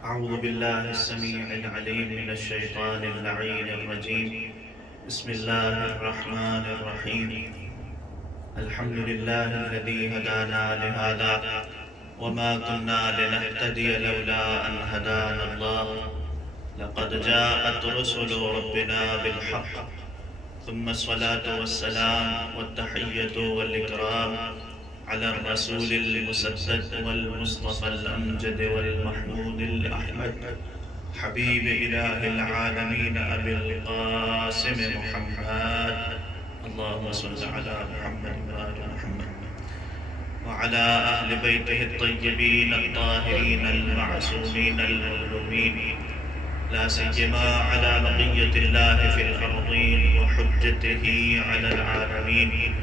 أعوذ بالله السميع العليم من الشيطان اللعين الرجيم. بسم الله الرحمن الرحيم. الحمد لله الذي هدانا لهذا وما كنا لنهتدي لولا أن هدانا الله. لقد جاءت رسل ربنا بالحق، ثم الصلاة والسلام والتحية والإكرام على الرسول المسدد والمصطفى الأمجد والمحمود الأحمد، حبيب إله العالمين أبي القاسم محمد. اللهم صل على محمد وآل محمد وعلى أهل بيته الطيبين الطاهرين المعصومين المظلومين، لا سيما على بقية الله في الأرضين وحجته على العالمين.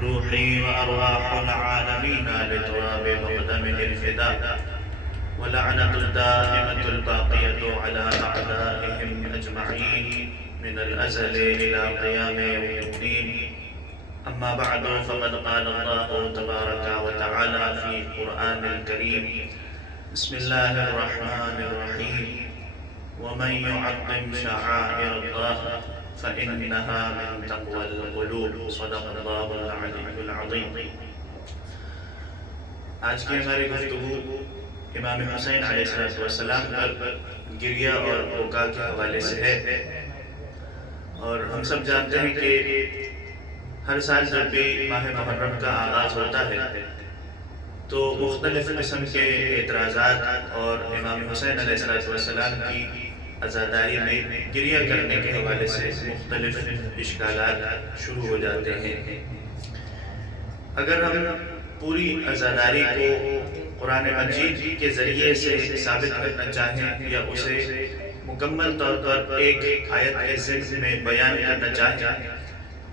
روحي وأرواح العالمين لتراب مقدمه الفداء، ولعنة الدائمة الباقية على أعدائهم أجمعين من الأزل إلى قيام يوم الدين. أما بعد، فقد قال الله تبارك وتعالى في القرآن الكريم: بسم الله الرحمن الرحيم. ومن يعظم شعائر الله فإنها من تقوى القلوب. صدق اللہ العلی العظیم. آج کی ہماری گفتگو امام حسین علیہ السلام پر گریہ اور بکا کے حوالے سے ہے. اور ہم سب جانتے ہیں کہ ہر سال جب بھی ماہ محرم کا آغاز ہوتا ہے تو مختلف قسم کے اعتراضات اور امام حسین علیہ السلام کی عزاداری میں گریہ کرنے کے حوالے سے مختلف اشکالات شروع ہو جاتے ہیں. اگر ہم پوری عزاداری کو قرآن مجید کے ذریعے سے ثابت کرنا چاہیں یا اسے مکمل طور پر ایک آیت کے ضمن میں بیان کرنا چاہیں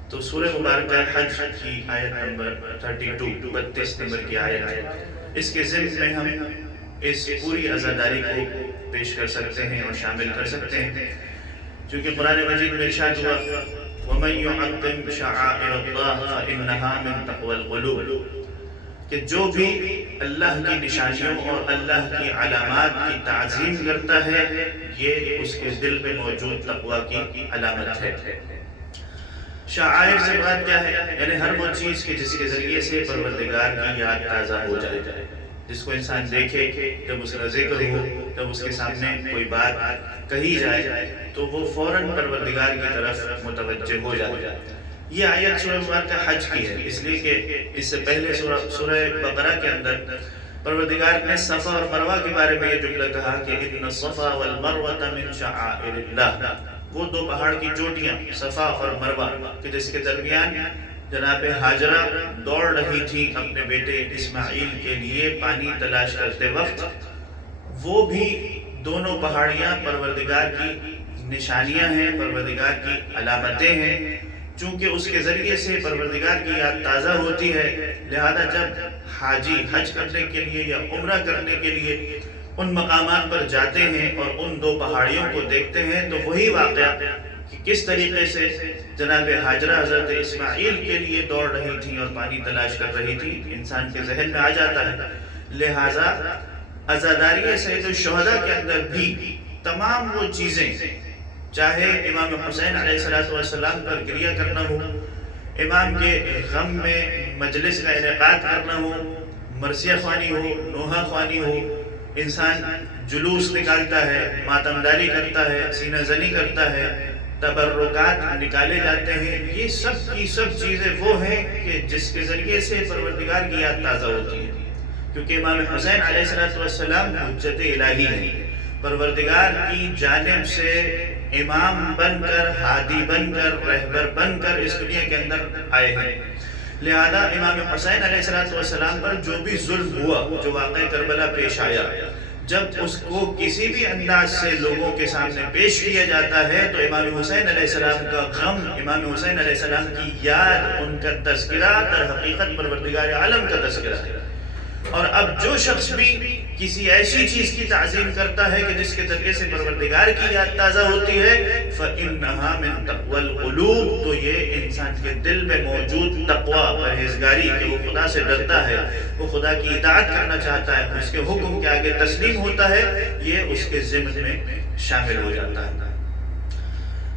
تو سورہ مبارکہ حج کی آیت نمبر 32 نمبر کی آیت ہے. اس کے ضمن میں ہم اس پوری عزاداری کو پیش کر سکتے ہیں اور شامل کر سکتے ہیں، چونکہ قرآن مجید میں ارشاد ہوا: وَمَن يُعَظِّمْ شَعَائِرَ اللَّهِ فَإِنَّهَا مِن تَقْوَى الْقُلُوبِ، کہ جو بھی اللہ کی نشانیوں اور اللہ کی علامات کی تعظیم کرتا ہے یہ اس کے دل میں موجود تقوی کی علامت ہے. شعائر سے مراد کیا ہے؟ یعنی ہر وہ چیز کہ جس کے ذریعے سے پروردگار کی یاد تازہ ہو جائے، جس کو انسان دیکھے، جب اس کا ذکر ہو، جب اس کے سامنے کوئی بات کہی جائے تو وہ فوراً پروردگار کی طرف متوجہ ہو جائے. یہ آیت سورہ مبارکہ حج کی ہے، اس لیے کہ اس سے پہلے سورہ بقرہ کے اندر پروردگار نے صفا اور مروہ کے بارے میں یہ جملہ کہا کہ ان الصفا والمروہ من شعائر اللہ. وہ دو پہاڑ کی چوٹیاں صفا اور مروہ کہ جس کے درمیان جناب حاجرہ دوڑ رہی تھی اپنے بیٹے اسماعیل کے لیے پانی تلاش کرتے وقت، وہ بھی دونوں پہاڑیاں پروردگار کی نشانیاں ہیں، پروردگار کی علامتیں ہیں. چونکہ اس کے ذریعے سے پروردگار کی یاد تازہ ہوتی ہے، لہذا جب حاجی حج کرنے کے لیے یا عمرہ کرنے کے لیے ان مقامات پر جاتے ہیں اور ان دو پہاڑیوں کو دیکھتے ہیں تو وہی واقعہ کہ کس طریقے سے جناب حاجرہ حضرت اسماعیل کے لیے دوڑ رہی تھی اور پانی تلاش کر رہی تھی انسان کے ذہن میں آ جاتا ہے. لہٰذا عزاداری سید الشہداء کے اندر بھی تمام وہ چیزیں، چاہے امام حسین علیہ السلام پر گریہ کرنا ہو، امام کے غم میں مجلس کا انعقاد کرنا ہو، مرثیہ خوانی ہو، نوحہ خوانی ہو، انسان جلوس نکالتا ہے، ماتمداری کرتا ہے، سینہ زنی کرتا ہے، تبرکات نکالے جاتے ہیں، یہ سب کی سب چیزیں وہ ہیں کہ جس کے ذریعے سے پروردگار کی یاد تازہ ہوتی ہے. کیونکہ امام حسین علیہ السلام حجت الہی ہیں، پروردگار کی جانب سے امام بن کر، ہادی بن کر، رہبر بن کر اس دنیا کے اندر آئے ہیں. لہذا امام حسین علیہ السلام پر جو بھی ظلم ہوا، جو واقعہ کربلا پیش آیا، جب اس کو کسی بھی انداز سے لوگوں کے سامنے پیش کیا جاتا ہے تو امام حسین علیہ السلام کا غم، امام حسین علیہ السلام کی یاد، ان کا تذکرہ در حقیقت پروردگار عالم کا تذکرہ ہے. اور اب جو شخص بھی کسی ایسی چیز کی تعظیم کرتا ہے کہ جس کے ذریعے سے پروردگار کی یاد تازہ ہوتی ہے، فَإِنَّهَا مِن تَقْوَى الْقُلُوبِ، تو یہ انسان کے دل میں موجود تقوی، پرہیزگاری، کہ وہ خدا سے ڈرتا ہے، وہ خدا کی اطاعت کرنا چاہتا ہے، اس کے حکم کے آگے تسلیم ہوتا ہے، یہ اس کے ضمن میں شامل ہو جاتا ہے۔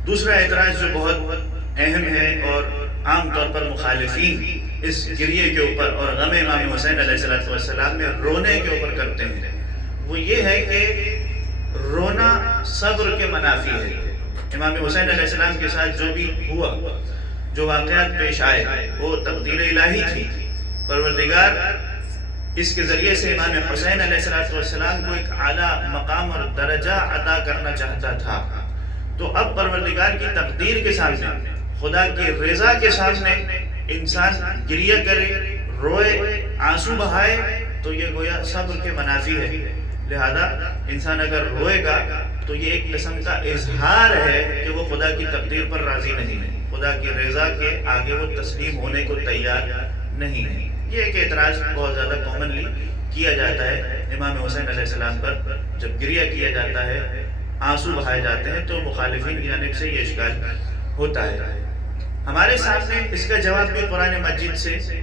دوسرا اعتراض جو بہت اہم ہے اور عام طور پر مخالفین اس گریے کے اوپر اور غم امام حسین علیہ السلام میں رونے کے اوپر کرتے ہیں، وہ یہ ہے کہ رونا صبر کے منافی ہے۔ امام حسین علیہ السلام کے ساتھ جو بھی ہوا، جو واقعات پیش آئے، وہ تقدیر الہی تھی۔ پروردگار اس کے ذریعے سے امام حسین علیہ السلام کو ایک اعلیٰ مقام اور درجہ عطا کرنا چاہتا تھا، تو اب پروردگار کی تقدیر کے سامنے، خدا کی رضا کے سامنے انسان گریہ کرے، روئے، آنسو بہائے، تو یہ گویا صبر کے منافی ہے۔ لہذا انسان اگر روئے گا تو یہ ایک قسم کا اظہار ہے کہ وہ خدا کی تقدیر پر راضی نہیں ہے، خدا کی رضا کے آگے وہ تسلیم ہونے کو تیار نہیں ہے۔ یہ ایک اعتراض بہت زیادہ کامنلی کیا جاتا ہے امام حسین علیہ السلام پر۔ جب گریہ کیا جاتا ہے، آنسو بہائے جاتے ہیں، تو مخالفین کی جانب سے یہ اشکال ہوتا ہے۔ ہمارے سامنے اس کا جواب بھی قرآن مجید سے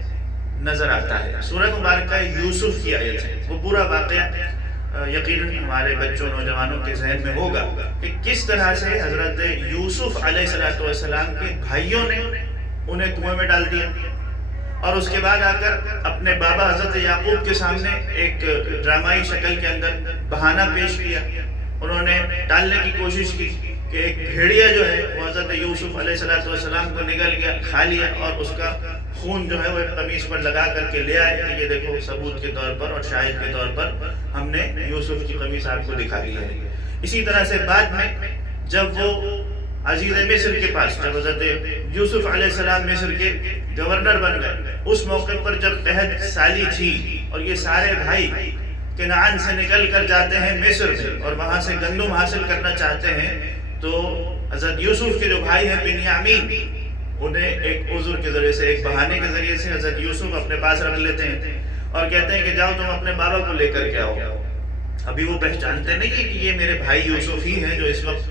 نظر آتا ہے۔ سورہ مبارکہ یوسف کی آیت ہے، وہ پورا واقعہ یقیناً ہمارے بچوں نوجوانوں کے ذہن میں ہوگا کہ کس طرح سے حضرت یوسف علیہ السلام کے بھائیوں نے انہیں کنویں میں ڈال دیا، اور اس کے بعد آ کر اپنے بابا حضرت یعقوب کے سامنے ایک ڈرامائی شکل کے اندر بہانہ پیش کیا۔ انہوں نے ٹالنے کی کوشش کی کہ ایک بھیڑیا جو ہے وہ حضرت یوسف علیہ السلام کو نگل گیا، کھا لیا، اور اس کا خون جو ہے وہ قمیص پر لگا کر کے لے آئے کہ یہ دیکھو ثبوت کے طور پر اور شاہد کے طور پر ہم نے یوسف کی قمیص آپ کو دکھا دی ہے۔ اسی طرح سے بعد میں جب وہ عزیز مصر کے پاس، جب حضرت یوسف علیہ السلام مصر کے گورنر بن گئے، اس موقع پر جب قحط سالی تھی اور یہ سارے بھائی کنعان سے نکل کر جاتے ہیں مصر میں اور وہاں سے گندم حاصل کرنا چاہتے ہیں، تو حضرت یوسف کے جو بھائی ہیں بنیامین، انہیں ایک عذر کے ذریعے سے، ایک بہانے کے ذریعے سے حضرت یوسف اپنے پاس رکھ لیتے ہیں اور کہتے ہیں کہ جاؤ تم اپنے بابا کو لے کر کے آؤ۔ ابھی وہ پہچانتے نہیں ہیں کہ یہ میرے بھائی یوسف ہی ہیں جو اس وقت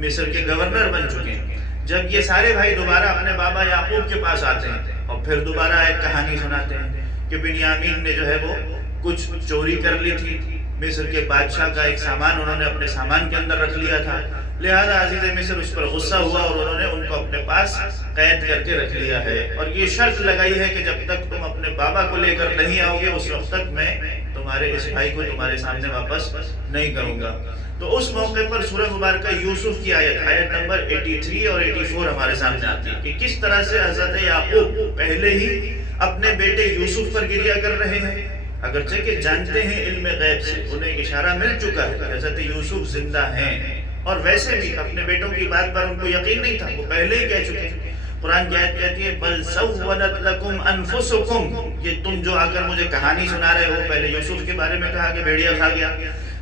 مصر کے گورنر بن چکے ہیں۔ جب یہ سارے بھائی دوبارہ اپنے بابا یعقوب کے پاس آتے ہیں اور پھر دوبارہ ایک کہانی سناتے ہیں کہ بنیامین نے جو ہے وہ کچھ چوری کر لی تھی، مصر کے بادشاہ کا ایک سامان انہوں نے اپنے سامان کے اندر رکھ لیا تھا، لہذا عزیز مصر اس پر غصہ ہوا اور انہوں نے ان کو اپنے پاس قید کر کے رکھ لیا ہے، اور یہ شرط لگائی ہے کہ جب تک تم اپنے بابا کو لے کر نہیں آؤ گے اس وقت تک میں تمہارے اس بھائی کو تمہارے سامنے واپس نہیں کروں گا۔ تو اس موقع پر سورہ مبارکہ یوسف کی آیت نمبر 83 اور 84 ہمارے سامنے آتی ہے کہ کس طرح سے حضرت یعقوب پہلے ہی اپنے بیٹے یوسف پر گریہ کر رہے ہیں، اگرچہ کہ جانتے ہیں علم غیب سے، انہیں اشارہ مل چکا ہے کہ حضرت یوسف زندہ ہیں، اور ویسے بھی اپنے بیٹوں کی بات پر ان کو یقین نہیں تھا، وہ پہلے ہی کہہ چکے ہیں۔ قرآن کی آیت کہتی ہے بل سولت لکم انفسکم، یہ تم جو آ کر مجھے کہانی سنا رہے ہو، پہلے یوسف کے بارے میں کہا کہ بھیڑیا کھا گیا،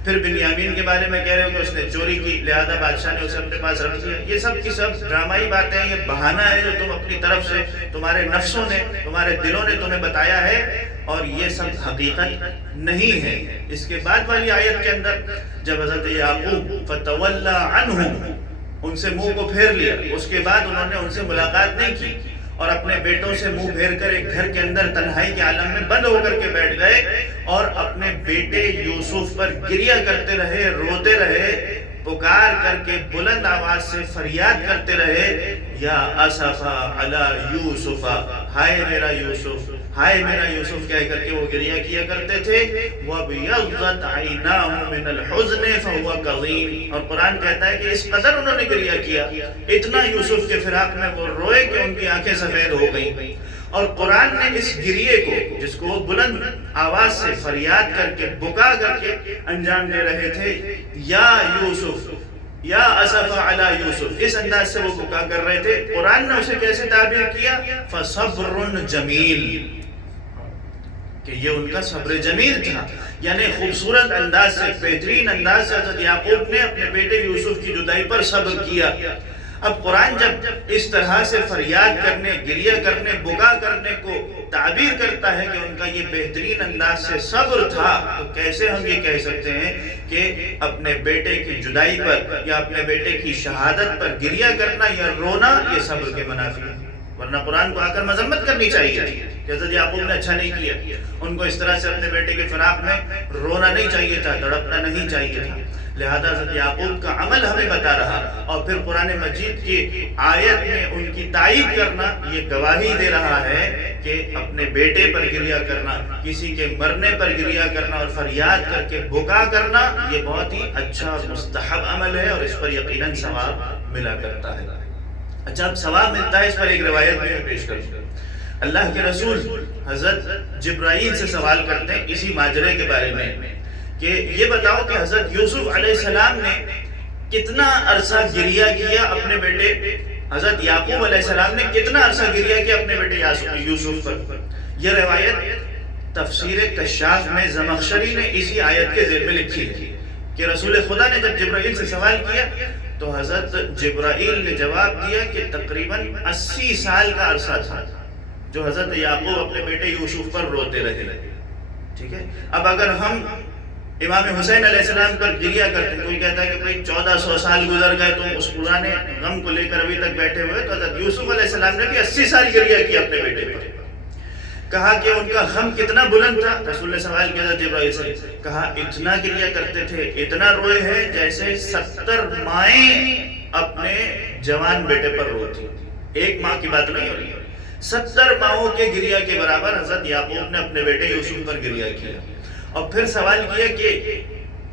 پھر بنیامین کے بارے میں کہہ رہے ہو کہ اس نے چوری کی لہذا بادشاہ نے اسے اپنے پاس رکھ لیا، یہ سب کی سب ڈرامائی باتیں ہیں، یہ بہانہ ہے جو تم اپنی طرف سے، تمہارے نفسوں نے، تمہارے دلوں نے تمہیں بتایا ہے، اور یہ سب حقیقت نہیں ہے۔ اس کے بعد والی آیت کے اندر جب حضرت یعقوب فتولی عنہم، ان سے منہ کو پھیر لیا، اس کے بعد انہوں نے ان سے ملاقات نہیں کی اور اپنے بیٹوں سے منہ پھیر کر ایک گھر کے اندر تنہائی کے عالم میں بند ہو کر کے بیٹھ گئے اور اپنے بیٹے یوسف پر گریہ کرتے رہے، روتے رہے، پکار کر کے بلند آواز سے فریاد کرتے رہے، یا اسفا علی یوسف، ہائے میرا یوسف، ہائے میرا یوسف کہہ کر کے وہ گریہ کیا کرتے تھے۔ وَبْيَضَّتْ عَيْنَاهُ مِنَ الْحُزْنِ فَهُوَ كَظِيمٌ، اور قرآن کہتا ہے کہ اس قدر انہوں نے گریہ کیا، اتنا یوسف کے فراق میں وہ روئے کہ ان کی آنکھیں سفید ہو گئیں، اور قرآن نے اس گریے کو، جس کو وہ بلند آواز سے فریاد کر کے بکا کر کے انجام دے رہے تھے، یا یوسف، یا اسف علی یوسف، اس انداز سے وہ بکا کر رہے تھے، قرآن نے اسے کیسے تعبیر کیا؟ فصبر جمیل، کہ یہ ان کا صبر جمیل تھا، یعنی خوبصورت انداز سے، بہترین انداز سے حضرت یعقوب نے اپنے بیٹے یوسف کی جدائی پر صبر کیا۔ اب قرآن جب اس طرح سے فریاد کرنے، گریہ کرنے، بکا کرنے کو تعبیر کرتا ہے کہ ان کا یہ بہترین انداز سے صبر تھا، تو کیسے ہم یہ کہہ سکتے ہیں کہ اپنے بیٹے کی جدائی پر یا اپنے بیٹے کی شہادت پر گریہ کرنا یا رونا یہ صبر کے منافی ہے؟ ورنہ قرآن کو آ کر مذمت کرنی چاہیے تھی کہ حضرت یعقوب نے اچھا نہیں کیا، ان کو اس طرح سے اپنے بیٹے کے فراق میں رونا نہیں چاہیے تھا، تڑپنا نہیں چاہیے تھا۔ لہذا حضرت یعقوب کا عمل ہمیں بتا رہا، اور پھر قرآن مجید کی آیت میں ان کی تائید کرنا یہ گواہی دے رہا ہے کہ اپنے بیٹے پر گریہ کرنا، کسی کے مرنے پر گریہ کرنا اور فریاد کر کے بکا کرنا یہ بہت ہی اچھا اور مستحب عمل ہے، اور اس پر یقیناً ثواب ملا کرتا ہے۔ اچھا، اب ثواب ملتا ہے، اس پر ایک روایت میں پیش کروں۔ اللہ کے رسول حضرت جبرائیل سے سوال کرتے ہیں اسی ماجرے کے بارے میں کہ یہ بتاؤ کہ حضرت یوسف علیہ السلام نے کتنا عرصہ گریہ کیا اپنے بیٹے حضرت یعقوب علیہ السلام نے کتنا عرصہ گریہ کیا اپنے بیٹے یوسف پر؟ یہ روایت تفسیر کشاف میں زمخشری نے اسی آیت کے ذیل میں لکھی ہے کہ رسول خدا نے جب جبرائیل سے سوال کیا تو حضرت جبرائیل نے جواب دیا کہ تقریباً 80 سال کا عرصہ تھا جو حضرت یعقوب اپنے بیٹے یوسف پر روتے رہے۔ ٹھیک ہے، اب اگر ہم امام حسین علیہ السلام پر گریہ کرتے ہیں، کوئی کہتا ہے کہ بھئی 1400 سال گزر گئے تم اس پرانے غم کو لے کر ابھی تک بیٹھے ہوئے، تو حضرت یوسف علیہ السلام نے بھی 80 سال گریہ کیا اپنے بیٹے پر۔ کہا کہ ان کا غم کتنا بلند تھا، رسول نے سوال کیا حضرت جبرائیل سے، کہا اتنا گریہ کرتے تھے، اتنا روئے ہیں جیسے 70 مائیں اپنے جوان بیٹے پر روتی۔ ایک ماں کی بات نہیں ہو رہی، 70 ماہوں کے گریہ کے برابر حضرت یعقوب نے اپنے بیٹے یوسف پر گریہ کیا۔ اور پھر سوال کیا کہ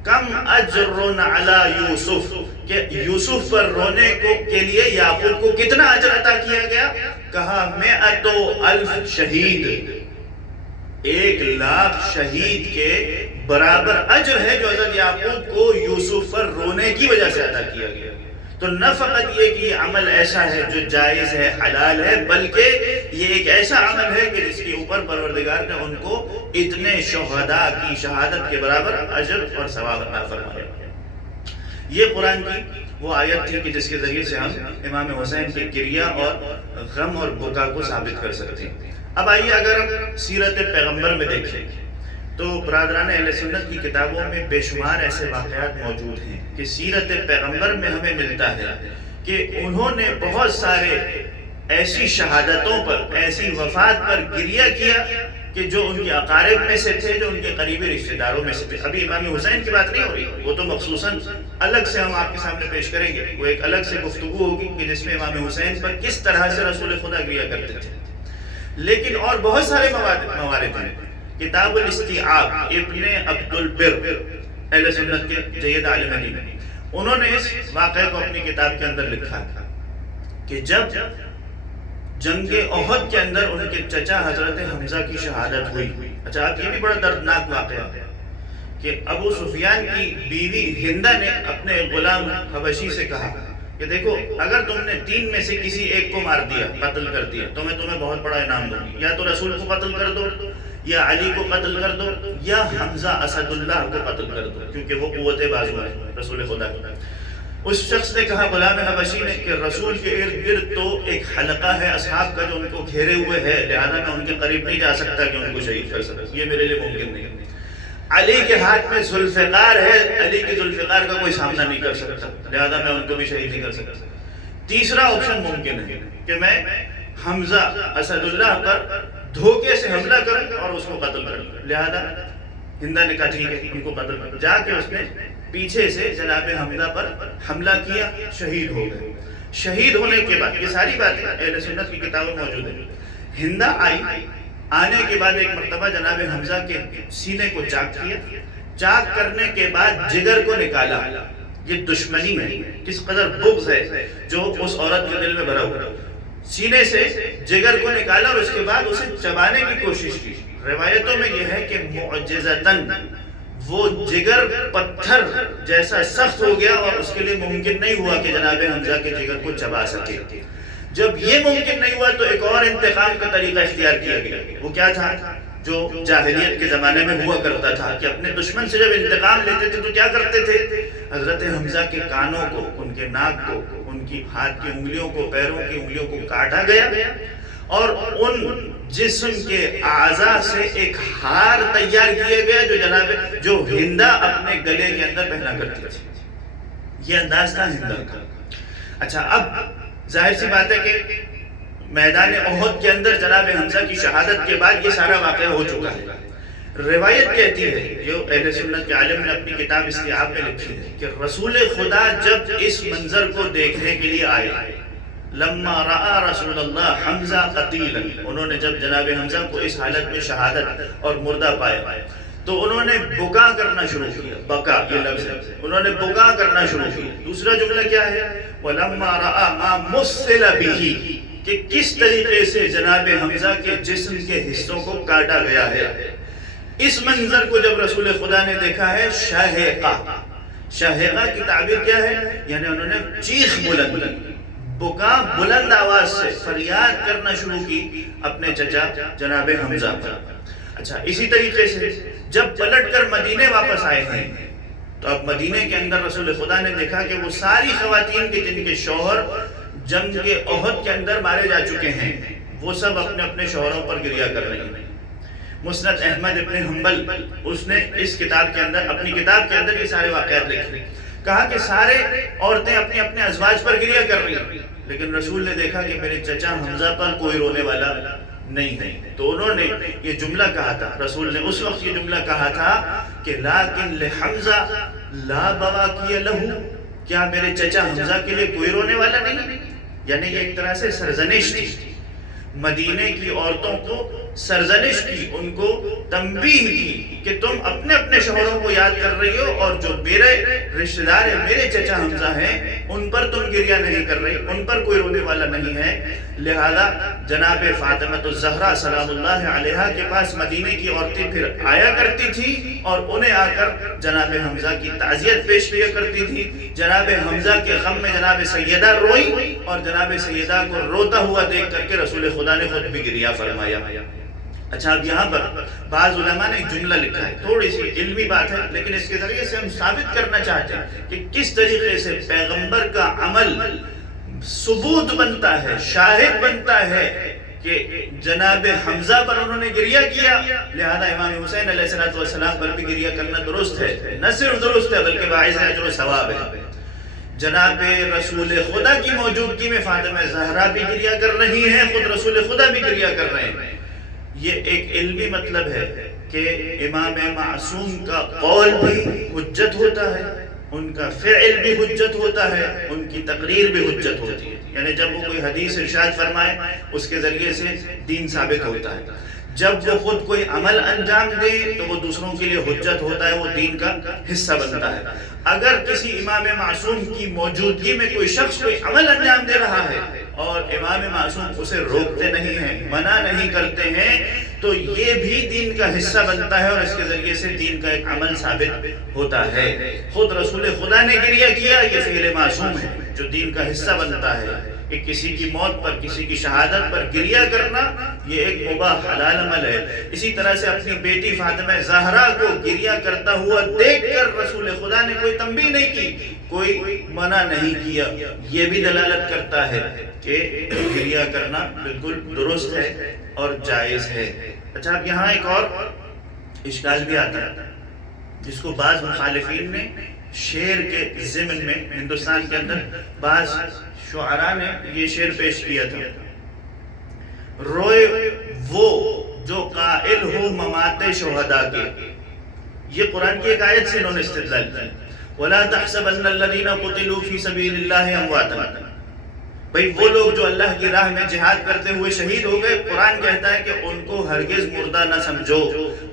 کم اجر علی یوسف، کہ یوسف پر رونے کے لیے یعقوب کو کتنا اجر عطا کیا گیا؟ کہا 100,000 شہید، 1,00,000 شہید کے برابر اجر ہے جو حضرت یعقوب کو یوسف پر رونے کی وجہ سے عطا کیا گیا۔ تو نہ فقط یہ کہ یہ عمل ایسا ہے جو جائز ہے، حلال ہے، بلکہ یہ ایک ایسا عمل ہے کہ جس کے اوپر پروردگار نے ان کو اتنے شہداء کی شہادت کے برابر اجر اور ثواب عطا فرمایا۔ یہ قرآن کی وہ آیت تھی کہ جس کے ذریعے سے ہم امام حسین کی گریہ اور غم اور بکا کو ثابت کر سکتے ہیں۔ اب آئیے اگر ہم سیرت پیغمبر میں دیکھیں تو برادران اہل سنت کی کتابوں میں بے شمار ایسے واقعات موجود ہیں کہ سیرت پیغمبر میں ہمیں ملتا ہے کہ انہوں نے بہت سارے ایسی شہادتوں پر، ایسی وفات پر گریہ کیا کہ جو ان کے اقارب میں سے تھے، جو ان کے قریبی رشتہ داروں میں سے تھے۔ ابھی امام حسین کی بات نہیں ہو رہی، وہ تو مخصوصاً الگ سے ہم آپ کے سامنے پیش کریں گے، وہ ایک الگ سے گفتگو ہوگی کہ جس میں امام حسین پر کس طرح سے رسول خدا گریہ کرتے تھے۔ لیکن اور بہت سارے موارد ہیں۔ کتاب الاستیعاب ابن عبد البر اہل سنت کے جید عالم دین، انہوں نے اس واقعے کو اپنی کتاب کے اندر لکھا کہ جب جنگ احد کے اندر ان کے چچا حضرت حمزہ کی شہادت ہوئی۔ اچھا، اب یہ بھی بڑا دردناک واقعہ ہے کہ ابو سفیان کی بیوی ہندہ نے اپنے غلام حبشی سے کہا کہ دیکھو اگر تم نے 3 میں سے کسی ایک کو مار دیا، قتل کر دیا، تو میں تمہیں بہت بڑا انعام دوں گی، یا تو رسول کو قتل کر دو، یا علی کو قتل کر دو، یا حمزہ اسد اللہ کو قتل کر دو، کیونکہ وہ قوت بازو ہے رسول خدا کا۔ اس شخص نے کہا، غلام حبشی نے، کہ رسول کے ارد گرد تو ایک حلقہ ہے اصحاب کا جو ان کو گھیرے ہوئے ہے، لہذا میں ان کے قریب نہیں جا سکتا کہ ان کو شہید کر سکتا، یہ میرے لیے ممکن نہیں۔ علی کے ہاتھ میں ذوالفقار ہے، علی کی ذوالفقار کا کوئی سامنا نہیں کر سکتا، لہذا میں ان کو بھی شہید نہیں کر سکتا۔ تیسرا آپشن ممکن ہے کہ میں حمزہ اسد اللہ پر دھوکے سے حملہ کروں اور اس کو قتل کروں، لہذا ہندہ نے کہا ٹھیک ہے ان کو قتل کروں۔ جا کے اس نے پیچھے سے جناب حمزہ پر حملہ کیا، شہید ہو گئے۔ شہید ہونے کے بعد، یہ ساری باتیں اہل سنت کی کتابوں میں موجود ہیں، ہندہ آئی، آنے کے بعد ایک مرتبہ جناب حمزہ کے سینے کو چاک کیا، چاک کرنے کے بعد جگر کو نکالا۔ یہ دشمنی ہے، کس قدر بغض ہے جو اس عورت کے دل میں بھرا ہوا۔ سینے سے جگر کو نکالا اور اس کے بعد اسے چبانے کی کوشش کی۔ روایتوں میں یہ ہے کہ معجزتاً وہ جگر پتھر جیسا سخت ہو گیا اور اس کے لیے ممکن نہیں ہوا کہ جناب حمزہ کے جگر کو چبا سکے۔ جب یہ ممکن نہیں ہوا تو ایک اور انتقام کا طریقہ اختیار کیا گیا۔ وہ کیا تھا جو جاہلیت کے زمانے میں ہوا کرتا تھا کہ اپنے دشمن سے جب انتقام لیتے تھے تو کیا کرتے تھے، حضرت حمزہ کے کانوں کو، ان کے ناک کو، ان کی ہاتھ کی انگلیوں کو، پیروں کی انگلیوں کو کاٹا گیا اور ان جسم کے اعضاء سے ایک ہار تیار کیا گیا جو ہندہ اپنے گلے کے اندر پہنا کرتی تھی۔ یہ انداز تھا ہندہ کا۔ اچھا، اب ظاہر سی بات ہے کہ میدان احد کے اندر جناب حمزہ کی شہادت کے بعد یہ سارا واقعہ ہو چکا ہے۔ روایت کہتی ہے، جو اہل سنت کے عالم نے اپنی کتاب استیعاب میں لکھی ہے، کہ رسول خدا جب اس منظر کو دیکھنے کے لیے آئے، لما رأى رسول اللہ حمزہ قتیلا، انہوں نے جب جناب حمزہ کو اس حالت میں شہادت اور مردہ پایا تو انہوں نے بکا کرنا شروع کیا۔ بکا یہ لفظ ہے، انہوں نے بکا کرنا شروع کیا۔ دوسرا جملہ کیا ہے؟ وَلَمَّا رَأَى مَا مُسِّلَ بِهِ، کہ کس طریقے سے جناب حمزہ کے جسم کے حصوں کو کاٹا گیا ہے۔ اس منظر کو جب رسول خدا نے دیکھا ہے، شاہقہ، شاہقہ کی تعبیر کیا ہے؟ یعنی انہوں نے چیخ بلند کی، بکا بلند آواز سے فریاد کرنا شروع کی اپنے چچا جناب حمزہ پر۔ اچھا، اسی طریقے سے جب پلٹ کر مدینے واپس آئے ہیں تو اب مدینے کے اندر رسول خدا نے دیکھا کہ وہ ساری خواتین کے جن کے شوہر جنگ کے احد کے اندر مارے جا چکے ہیں، وہ سب اپنے اپنے شوہروں پر گریہ کر رہی ہیں۔ مسند احمد ابن حنبل، اس نے اس کتاب کے اندر، اپنی کتاب کے اندر یہ سارے واقعات لکھے، کہا کہ سارے عورتیں اپنے اپنے ازواج پر گریہ کر رہی ہیں، لیکن رسول نے دیکھا کہ میرے چچا حمزہ پر کوئی رونے والا نہیں ہے، تو انہوں نے یہ جملہ کہا تھا، رسول نے اس وقت یہ جملہ کہا تھا کہ لیکن لحمزہ لا بواکی لہو، کیا میرے چچا حمزہ کے لیے کوئی رونے والا نہیں؟ یعنی یہ ایک طرح سے سرزنش تھی، مدینے کی عورتوں کو سرزنش کی، ان کو تنبیہ کی کہ تم اپنے اپنے شوہروں کو یاد کر رہی ہو اور جو میرے رشتہ دار ہیں، میرے چچا حمزہ ہیں، ان پر تم گریہ نہیں کر رہی، ان پر کوئی رونے والا نہیں ہے۔ لہذا جناب فاطمہ الزہرا سلام اللہ علیہا کے پاس مدینے کی عورتیں پھر آیا کرتی تھی اور انہیں آ کر جناب حمزہ کی تعزیت پیش کیا کرتی تھی۔ جناب حمزہ کے غم میں جناب سیدہ روئی اور جناب سیدہ کو روتا ہوا دیکھ کر کے رسول خدا نے خود بھی گریہ فرمایا۔ اچھا، اب یہاں پر بعض علماء نے ایک جملہ لکھا ہے، تھوڑی سی علمی بات ہے، لیکن اس کے ذریعے سے ہم ثابت کرنا چاہتے ہیں کہ کس طریقے سے پیغمبر کا عمل ثبوت بنتا ہے، شاہد بنتا ہے کہ جناب حمزہ پر انہوں نے گریہ کیا، لہذا امام حسین علیہ السلام پر بھی گریہ کرنا درست ہے، نہ صرف درست ہے بلکہ باعث اجر و ثواب ہے۔ جناب رسول خدا کی موجودگی میں فاطمہ زہرا بھی گریہ کر رہی ہیں، خود رسول خدا بھی گریہ کر رہے ہیں۔ یہ ایک علمی مطلب ہے کہ امام معصوم کا قول بھی حجت ہوتا ہے، ان کا فعل بھی حجت ہوتا ہے، ان کی تقریر بھی حجت ہوتی ہے، یعنی جب وہ کوئی حدیث ارشاد فرمائے اس کے ذریعے سے دین ثابت ہوتا ہے، جب وہ خود کوئی عمل انجام دے تو وہ دوسروں کے لیے حجت ہوتا ہے، وہ دین کا حصہ بنتا ہے۔ اگر کسی امام معصوم کی موجودگی میں کوئی شخص کوئی عمل انجام دے رہا ہے اور امام معصوم اسے روکتے نہیں ہیں، منع نہیں کرتے ہیں، تو یہ بھی دین کا حصہ بنتا ہے اور اس کے ذریعے سے دین کا ایک عمل ثابت ہوتا ہے۔ خود رسول خدا نے گریہ کیا، یہ فعل معصوم ہے جو دین کا حصہ بنتا ہے، کہ کسی کی موت پر، کسی کی شہادت پر گریہ کرنا یہ ایک مباح حلال عمل ہے۔ اسی طرح سے اپنی بیٹی فاطمہ زہرا کو گریہ کرتا ہوا دیکھ کر رسول خدا نے کوئی تنبیہ نہیں کی، کوئی منع نہیں کیا، یہ بھی دلالت کرتا ہے کہ گریہ کرنا بالکل درست ہے اور جائز ہے۔ اچھا، اب یہاں ایک اور اشکال بھی آتا ہے جس کو بعض مخالفین نے شعر کے ضمن میں، ہندوستان کے اندر بعض شعراء نے یہ شعر پیش کیا تھا، روئے وہ جو قائل ہو ممات شہداء کے، یہ قرآن کی ایک آیت سے انہوں نے استدلال کیا، وَلَا تَحْسَبَنَّ الَّذِينَ قُتِلُوا فِي سَبِيلِ اللَّهِ أَمْوَاتًا، بھئی وہ لوگ جو اللہ کی راہ میں جہاد کرتے ہوئے شہید ہو گئے، قرآن کہتا ہے کہ ان کو ہرگز مردہ نہ سمجھو،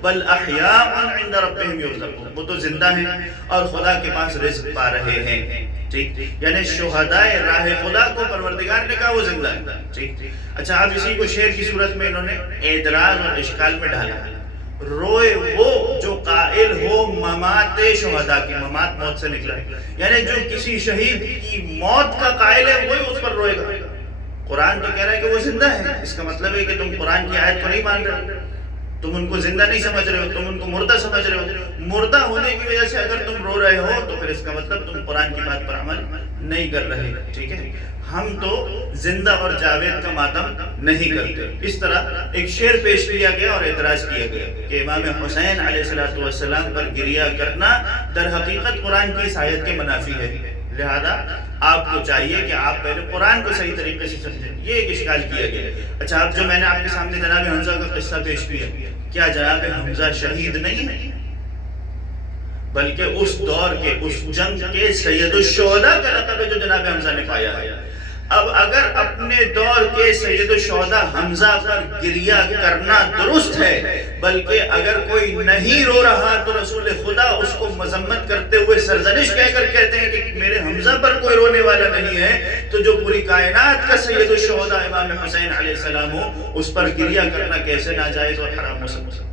بل احیاء عند ربهم يرزقون، وہ تو زندہ ہیں اور خدا کے پاس رزق پا رہے ہیں۔ ٹھیک، یعنی شہداء راہ خدا کو پروردگار نے کہا وہ زندہ ہے۔ ٹھیک، اچھا، اب اسی کو شعر کی صورت میں انہوں نے اعتراض اور اشکال میں ڈالا، روئے وہ جو قائل ہو ممات شہداء کی، ممات موت سے نکلا ہے، یعنی جو کسی شہید کی موت کا قائل ہے وہی اس پر روئے گا۔ قرآن تو کہہ رہا ہے کہ وہ زندہ ہے، اس کا مطلب ہے کہ تم قرآن کی آیت کو نہیں مان رہے، تم ان کو زندہ نہیں سمجھ رہے ہو، تم ان کو مردہ سمجھ رہے ہو۔ مردہ ہونے کی وجہ سے اگر تم رو رہے ہو تو پھر اس کا مطلب تم قرآن کی بات پر عمل نہیں کر رہے، ٹھیک ہے؟ ہم تو زندہ اور جاوید کا ماتم نہیں کرتے۔ اس طرح ایک شعر پیش کیا گیا اور اعتراض کیا گیا کہ امام حسین علیہ السلام پر گریہ کرنا در حقیقت قرآن کی اس آیت کے منافی ہے، لہذا آپ کو چاہیے کہ آپ پہلے قرآن کو صحیح طریقے سے سمجھیں۔ یہ ایک اشکال کیا گیا۔ اچھا، اب جو میں نے آپ کے سامنے جناب حمزہ کا قصہ پیش کیا، کیا جناب حمزہ شہید نہیں ہے؟ بلکہ اس دور کے، اس جنگ کے سید الشہداء کا لقب ہے جو جناب حمزہ نے پایا ہے۔ اب اگر اپنے دور کے سید الشہداء حمزہ پر گریہ کرنا درست ہے، بلکہ اگر کوئی نہیں رو رہا تو رسول خدا اس کو مذمت کرتے ہوئے سرزنش کہہ کر کہتے ہیں کہ میرے حمزہ پر کوئی رونے والا نہیں ہے، تو جو پوری کائنات کا سید الشہداء امام حسین علیہ السلام ہو، اس پر گریہ کرنا کیسے ناجائز اور حرام ہو سکتا؟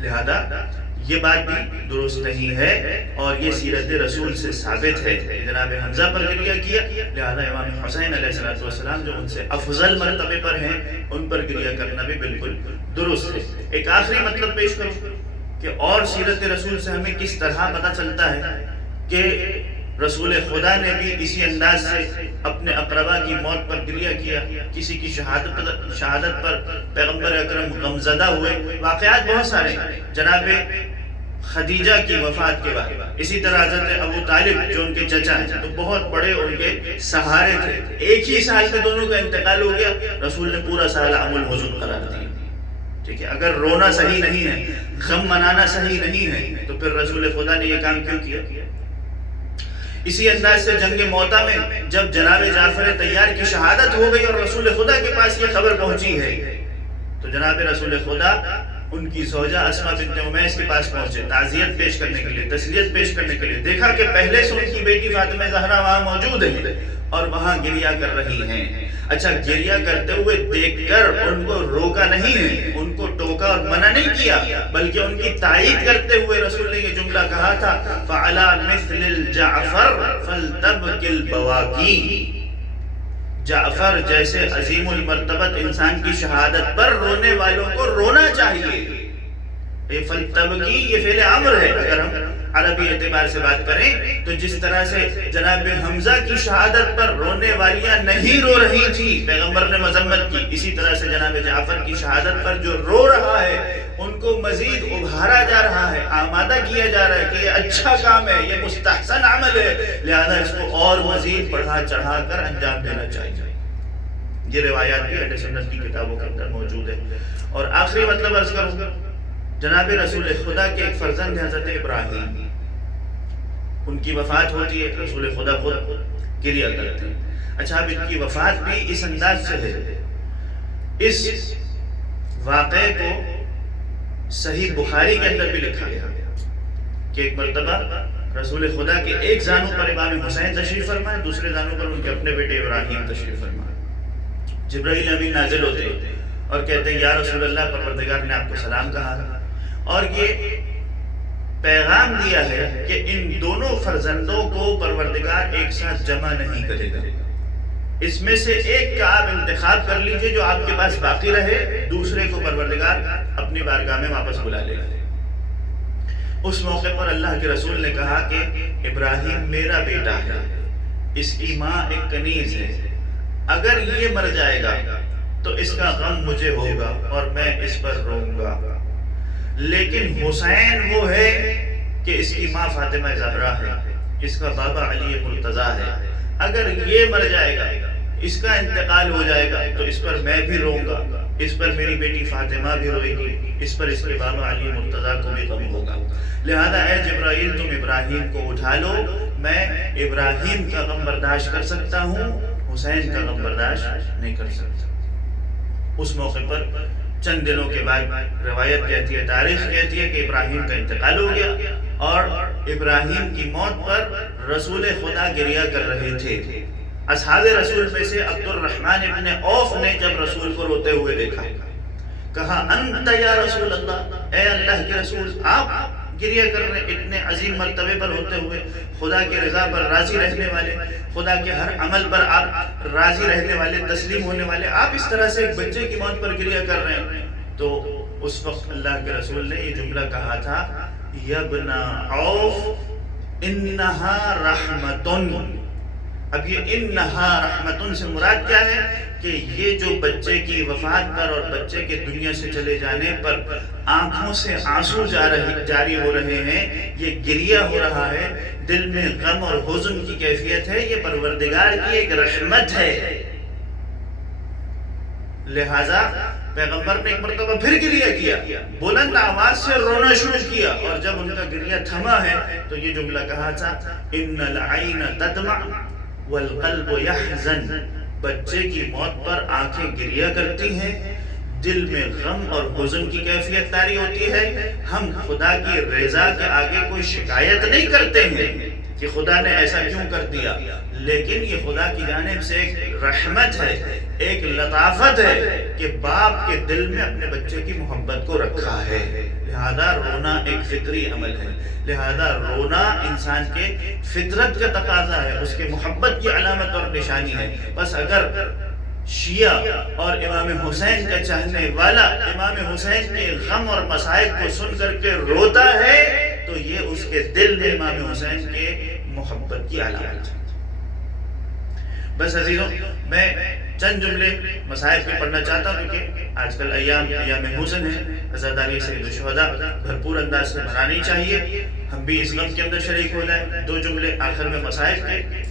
لہذا یہ بات بھی درست نہیں ہے اور یہ سیرت رسول سے ثابت ہے۔ جناب حمزہ پر گریہ کیا، لہذا امام حسین علیہ السلام جو ان سے افضل مرتبے پر ہیں، ان پر گریہ کرنا بھی بالکل درست ہے۔ ایک آخری مطلب پیش کروں کہ اور سیرت رسول سے ہمیں کس طرح پتہ چلتا ہے کہ رسول خدا نے بھی اسی انداز سے اپنے اقربا کی موت پر گریہ کیا، کسی کی شہادت پر پیغمبر اکرم غمزدہ ہوئے۔ واقعات بہت سارے ہیں۔ جناب خدیجہ کی وفات کے بعد اسی طرح حضرت ابو طالب جو ان کے چچا ہیں تو بہت بڑے ان کے سہارے تھے، ایک ہی سال میں دونوں کا انتقال ہو گیا، رسول نے پورا سال عام الحزن قرار دیا، ٹھیک ہے؟ اگر رونا صحیح نہیں ہے، غم منانا صحیح نہیں ہے، تو پھر رسول خدا نے یہ کام کیوں کیا؟ اسی انداز سے جنگ موتا میں جب جناب جعفر طیار کی شہادت ہو گئی اور رسول خدا کے پاس یہ خبر پہنچی ہے، تو جناب رسول خدا ان کی زوجہ اسماء بنت امیس کے پاس پہنچے تعزیت پیش کرنے کے لیے، تسلیت پیش کرنے کے لیے۔ دیکھا کہ پہلے سے ان کی بیٹی فاطمہ زہرا وہاں موجود ہے اور وہاں گریہ کر رہی ہیں۔ اچھا، گریہ کرتے ہوئے دیکھ کر ان کو روکا نہیں ہے، ان کو ٹوکا اور منع نہیں کیا، بلکہ ان کی تائید کرتے ہوئے رسول نے یہ جملہ کہا تھا فَعَلَى مِثْلِ الْجَعْفَرْ فَلْتَبْكِ الْبَوَاكِي۔ جعفر جیسے عظیم المرتبت انسان کی شہادت پر رونے والوں کو رونا چاہیے۔ یہ فلتبکی یہ فعل امر ہے۔ اگر ہم عربی اعتبار سے بات کریں تو جس طرح سے جناب حمزہ کی شہادت پر رونے والیاں نہیں رو رہی تھی، پیغمبر نے مذمت کی، اسی طرح سے جناب جعفر کی شہادت پر جو رو رہا ہے ان کو مزید ابھارا جا رہا ہے، آمادہ کیا جا رہا ہے کہ یہ اچھا کام ہے، یہ مستحسن عمل ہے، لہذا اس کو اور مزید بڑھا چڑھا کر انجام دینا چاہیے۔ یہ روایات بھی اہل سنت کی کتابوں کے اندر موجود ہے۔ اور آخری مطلب عرض کروں، جناب رسول خدا کے ایک فرزند ہیں حضرت ابراہیم، ان کی وفات ہوتی ہے، رسول خدا خود گریہ کرتے ہیں۔ اچھا، اب ان کی وفات بھی اس انداز سے ہے۔ اس واقعے کو صحیح بخاری کے اندر بھی لکھا گیا کہ ایک مرتبہ رسول خدا کے ایک زانو پر امام حسین تشریف فرمائے، دوسرے زانو پر ان کے اپنے بیٹے ابراہیم تشریف فرمائے۔ جبرائیل امین نازل ہوتے اور کہتے ہیں یا رسول اللہ، پروردگار نے آپ کو سلام کہا اور یہ پیغام دیا ہے کہ ان دونوں فرزندوں کو پروردگار ایک ساتھ جمع نہیں کرے گا، اس میں سے ایک کا آپ انتخاب کر لیجئے جو آپ کے پاس باقی رہے، دوسرے کو پروردگار اپنی بارگاہ میں واپس بلا لے گا۔ اس موقع پر اللہ کے رسول نے کہا کہ ابراہیم میرا بیٹا ہے، اس کی ماں ایک کنیز ہے، اگر یہ مر جائے گا تو اس کا غم مجھے ہوگا اور میں اس پر روں گا، لیکن حسین وہ ہے کہ اس کی ماں فاطمہ زہرا ہے، اس کا بابا علی مرتضیٰ ہے، اگر یہ مر جائے گا، اس کا انتقال ہو جائے گا تو اس پر میں بھی روں گا، اس پر میری بیٹی فاطمہ بھی روئے گی، اس پر اس کے بابا علی مرتضیٰ کو بھی غم ہوگا، لہذا اے جبرائیل تم ابراہیم کو اٹھا لو، میں ابراہیم کا غم برداشت کر سکتا ہوں، حسین کا غم برداشت نہیں کر سکتا۔ اس موقع پر چند دنوں کے بعد روایت کہتی ہے، تاریخ کہتی ہے کہ ابراہیم کا انتقال ہو گیا اور ابراہیم کی موت پر رسول خدا گریہ کر رہے تھے۔ اصحاب رسول میں سے عبد الرحمن ابن عوف نے جب رسول کو روتے ہوئے دیکھا، کہا انت یا رسول اللہ، اے اللہ کے رسول، آپ گریہ کر رہے اتنے عظیم مرتبے پر ہوتے ہوئے، خدا کی رضا پر راضی رہنے والے، خدا کے ہر عمل پر آپ راضی رہنے والے، تسلیم ہونے والے، آپ اس طرح سے ایک بچے کی موت پر گریہ کر رہے ہیں۔ تو اس وقت اللہ کے رسول نے یہ جملہ کہا تھا، یبن عوف انہا رحمتن۔ اب یہ انہا رحمتن سے مراد کیا ہے کہ یہ جو بچے کی وفات پر اور بچے کے دنیا سے چلے جانے پر آنکھوں سے آنسو جاری ہو رہے ہیں، یہ گریہ ہو رہا ہے، دل میں غم اور حزن کی کیفیت ہے، یہ پروردگار کی ایک رحمت ہے۔ لہٰذا پیغمبر نے ایک مرتبہ پھر گریہ کیا، بلند آواز سے رونا شروع کیا، اور جب ان کا گریہ تھما ہے تو یہ جملہ کہا تھا، ان العین تدمع والقلب یحزن۔ بچے کی موت پر آنکھیں گریہ کرتی ہیں، دل میں غم اور حزن کی کیفیت طاری ہوتی ہے۔ ہم خدا کی رضا کے آگے کوئی شکایت نہیں کرتے ہیں کہ خدا نے ایسا کیوں کر دیا، لیکن یہ خدا کی جانب سے ایک رحمت ہے، ایک لطافت ہے کہ باپ کے دل میں اپنے بچے کی محبت کو رکھا ہے۔ لہذا رونا ایک فطری عمل ہے، لہذا رونا انسان کے فطرت کا تقاضا ہے، اس کے محبت کی علامت اور نشانی ہے۔ بس اگر شیعہ اور امام حسین کا چاہنے والا امام حسین کے غم اور مصائب کو سن کر کے روتا ہے تو یہ اس کے دل میں امام حسین کے محبت کی علامت ہے۔ بس عزیزوں، میں چند جملے مصائب کے پڑھنا چاہتا ہوں کیونکہ آج کل ایام حزن ہے، عزاداری سید الشہداء بھرپور انداز سے منانی چاہیے، ہم بھی اس غم کے اندر شریک ہو جائیں۔ دو جملے آخر میں مصائب کے،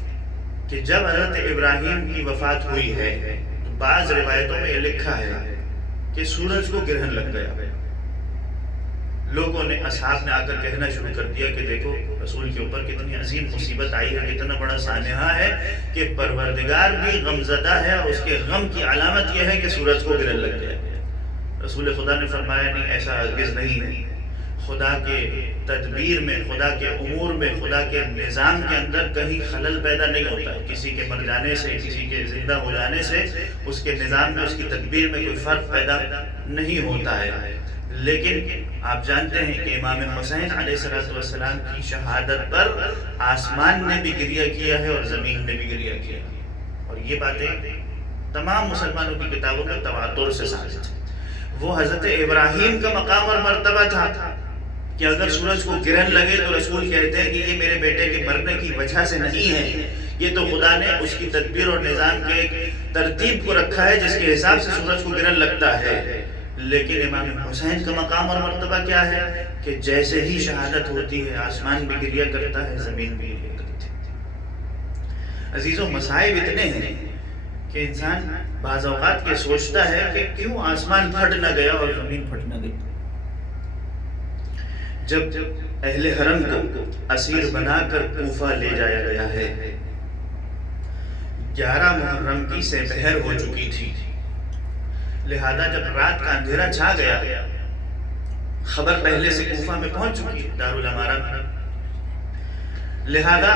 کہ جب حضرت ابراہیم کی وفات ہوئی ہے تو بعض روایتوں میں یہ لکھا ہے کہ سورج کو گرہن لگ گیا۔ لوگوں نے، اصحاب نے آ کر کہنا شروع کر دیا کہ دیکھو رسول کے اوپر کتنی عظیم مصیبت آئی ہے، کتنا بڑا سانحہ ہے کہ پروردگار بھی غمزدہ ہے، اور اس کے غم کی علامت یہ ہے کہ سورج کو گرہن لگ گیا۔ رسول خدا نے فرمایا نہیں، ایسا ہرگز نہیں ہے، خدا کے تدبیر میں، خدا کے امور میں، خدا کے نظام کے اندر کہیں خلل پیدا نہیں ہوتا ہے۔ کسی کے مر جانے سے، کسی کے زندہ ہو جانے سے اس کے نظام میں، اس کی تدبیر میں کوئی فرق پیدا نہیں ہوتا ہے۔ لیکن آپ جانتے ہیں کہ امام حسین علیہ السلام کی شہادت پر آسمان نے بھی گریہ کیا ہے اور زمین نے بھی گریہ کیا ہے، اور یہ باتیں تمام مسلمانوں کی کتابوں میں تواتر سے ثابت ہیں۔ وہ حضرت ابراہیم کا مقام اور مرتبہ تھا کہ اگر سورج کو گرہن لگے تو رسول کہتے ہیں کہ یہ میرے بیٹے کے مرنے کی وجہ سے نہیں ہے، یہ تو خدا نے اس کی تدبیر اور نظام کے ایک ترتیب کو رکھا ہے جس کے حساب سے سورج کو گرہن لگتا ہے۔ لیکن امام حسین کا مقام اور مرتبہ کیا ہے کہ جیسے ہی شہادت ہوتی ہے آسمان بھی گریہ کرتا ہے، زمین بھی گریہ کرتی ہے۔ عزیزوں، مصائب اتنے ہیں کہ انسان بعض اوقات یہ سوچتا ہے کہ کیوں آسمان پھٹ نہ گیا اور زمین پھٹ نہ گئی۔ جب اہل حرم کو اسیر بنا کر کوفہ لے جایا گیا ہے، 11 محرم کی سپہر ہو چکی تھی، لہذا جب رات کا اندھیرا چھا گیا، خبر پہلے سے کوفہ میں پہنچ چکی دارالامارہ میں، لہذا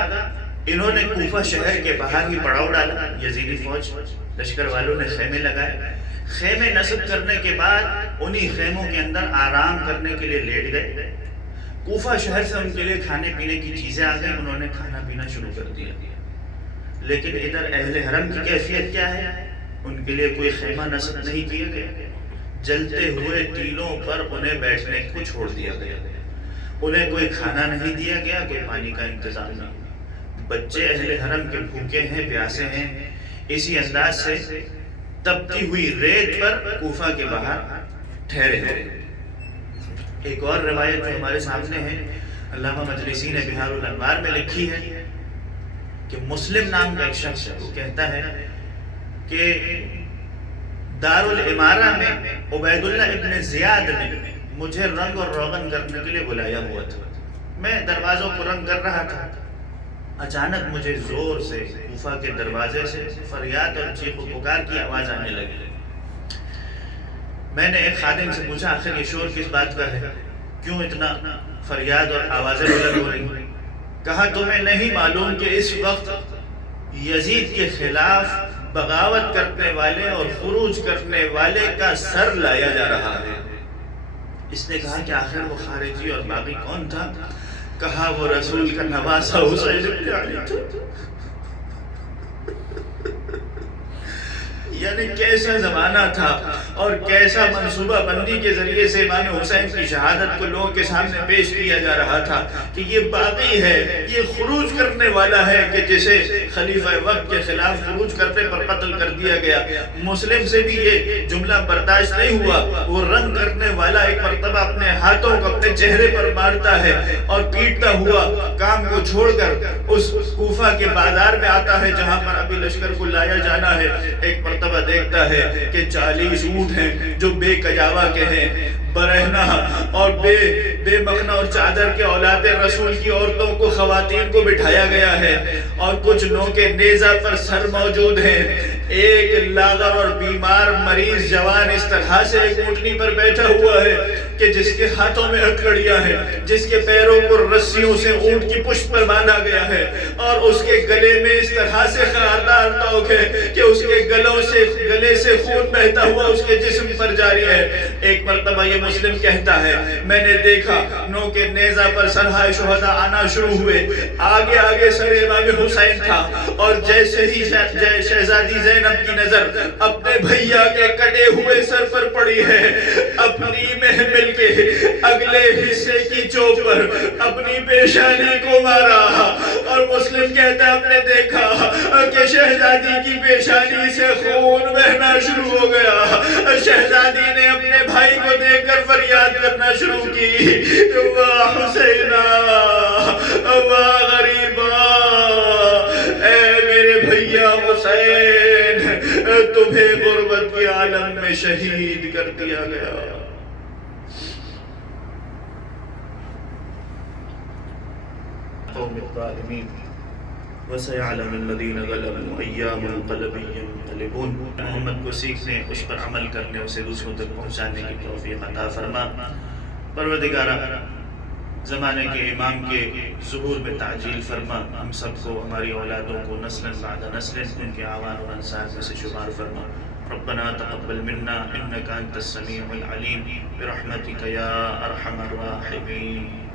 انہوں نے کوفہ شہر کے باہر ہی پڑاؤ ڈالا۔ یزیدی فوج لشکر والوں نے خیمے لگائے، خیمے نصب کرنے کے بعد انہی خیموں کے اندر آرام کرنے کے لیے لیٹ گئے۔ کوفہ شہر سے ان کے لیے کھانے پینے کی چیزیں آ گئیں، انہوں نے کھانا پینا شروع کر دیا۔ لیکن ادھر اہل حرم کی کیفیت کیا ہے؟ ان کے لیے کوئی خیمہ نصب نہیں کیا گیا، جلتے ہوئے ٹیلوں پر انہیں بیٹھنے کو چھوڑ دیا گیا، انہیں کوئی کھانا نہیں دیا گیا، کوئی پانی کا انتظام نہیں۔ بچے اہل حرم کے بھوکے ہیں، پیاسے ہیں، اسی انداز سے تپتی ہوئی ریت پر کوفہ کے باہر ٹھہرے ہیں۔ ایک اور روایت جو ہمارے سامنے ہے، علامہ مجلسی نے بہار الانوار میں لکھی ہے کہ مسلم نام کا ایک شخص ہے، وہ کہتا ہے کہ دارالامارہ میں عبید اللہ ابن زیاد نے مجھے رنگ اور روغن کرنے کے لیے بلایا ہوا تھا، میں دروازوں کو رنگ کر رہا تھا، اچانک مجھے زور سے کوفہ کے دروازے سے فریاد اور چیخ و پکار کی آواز آنے لگی۔ میں نے ایک خادم سے پوچھا آخر یہ شور کس بات کا ہے، کیوں اتنا فریاد اور آوازیں بلند ہو رہی ہیں؟ کہا تمہیں نہیں معلوم کہ اس وقت یزید کے خلاف بغاوت کرنے والے اور خروج کرنے والے کا سر لایا جا رہا ہے۔ اس نے کہا کہ آخر وہ خارجی اور باغی کون تھا؟ کہا وہ رسول کا نواسہ حسین بن علی تھا۔ یعنی کیسا زمانہ تھا اور کیسا منصوبہ بندی کے ذریعے سے امام حسین کی شہادت کو لوگوں کے سامنے پیش کیا جا رہا تھا کہ یہ باغی ہے، یہ خروج کرنے والا ہے کہ جسے خلیفہ وقت کے خلاف خروج کرنے پر قتل کر دیا گیا۔ مسلم سے بھی یہ جملہ برداشت نہیں ہوا، وہ رنگ کرنے والا ایک مرتبہ اپنے ہاتھوں کو اپنے چہرے پر مارتا ہے اور پیٹتا ہوا کام کو چھوڑ کر اس کوفہ کے بازار میں آتا ہے جہاں پر ابھی لشکر کو لایا جانا ہے۔ ایک مرتبہ دیکھتا ہے کہ 40 اونٹ ہیں جو بے کجاوا کے ہیں، برہنہ اور بے مخنہ اور چادر کے اولاد رسول کی عورتوں کو، خواتین کو بٹھایا گیا ہے، اور کچھ نوکے نیزہ پر سر موجود ہیں۔ ایک لاغر اور بیمار مریض جوان اس طرح سے ایک اونٹنی پر بیٹھا ہوا ہے کہ جس کے ہاتھوں میں ہتھکڑیاں ہیں، جس کے پیروں کو رسیوں سے اونٹ کی پشت پر باندھا گیا ہے، اور اس کے گلے میں اس طرح سے خاردار توق ہے کہ اس کے گلے سے خون بہتا ہوا اس کے جسم پر جاری ہے۔ ایک مرتبہ یہ مسلم کہتا ہے میں نے دیکھا نو کے نیزہ پر سرہائے شہداء آنا شروع ہوئے، آگے آگے سر امام حسین تھا، اور جیسے ہی شہزادی زینب کی نظر اپنے بھیا کے کٹے ہوئے سر پر پڑی ہے، اپنی محمل کے اگلے حصے کی چوب پر اپنی پیشانی کو مارا، اور مسلم کہتا ہے ہم نے دیکھا کہ شہزادی کی پیشانی سے خون بہنا شروع ہو گیا۔ شہزادی نے اپنے بھائی کو دیکھ کر فریاد کرنا شروع کی، واہ حسینہ، واہ غریبہ، اے میرے بھیا حسین، تمہیں غربت کے عالم میں شہید کر دیا گیا۔ قوم الظالمین وَسَيَعْلَمُ الَّذِينَ غَلَبُوا أَيَّ مُنقَلَبٍ يَنقَلِبُونَ۔ محمد کو سیکھنے، اس پر عمل کرنے، اسے دوسروں تک پہنچانے کی توفیق عطا فرما۔ پروردگارہ، زمانے کے امام کے ظہور میں تعجیل فرما، ہم سب کو، ہماری اولادوں کو نسل بعد نسل ان کے اعوان اور انصار میں سے شمار فرما۔ ربنا تقبل منا انك انت السميع العليم برحمتك يا ارحم الراحمين۔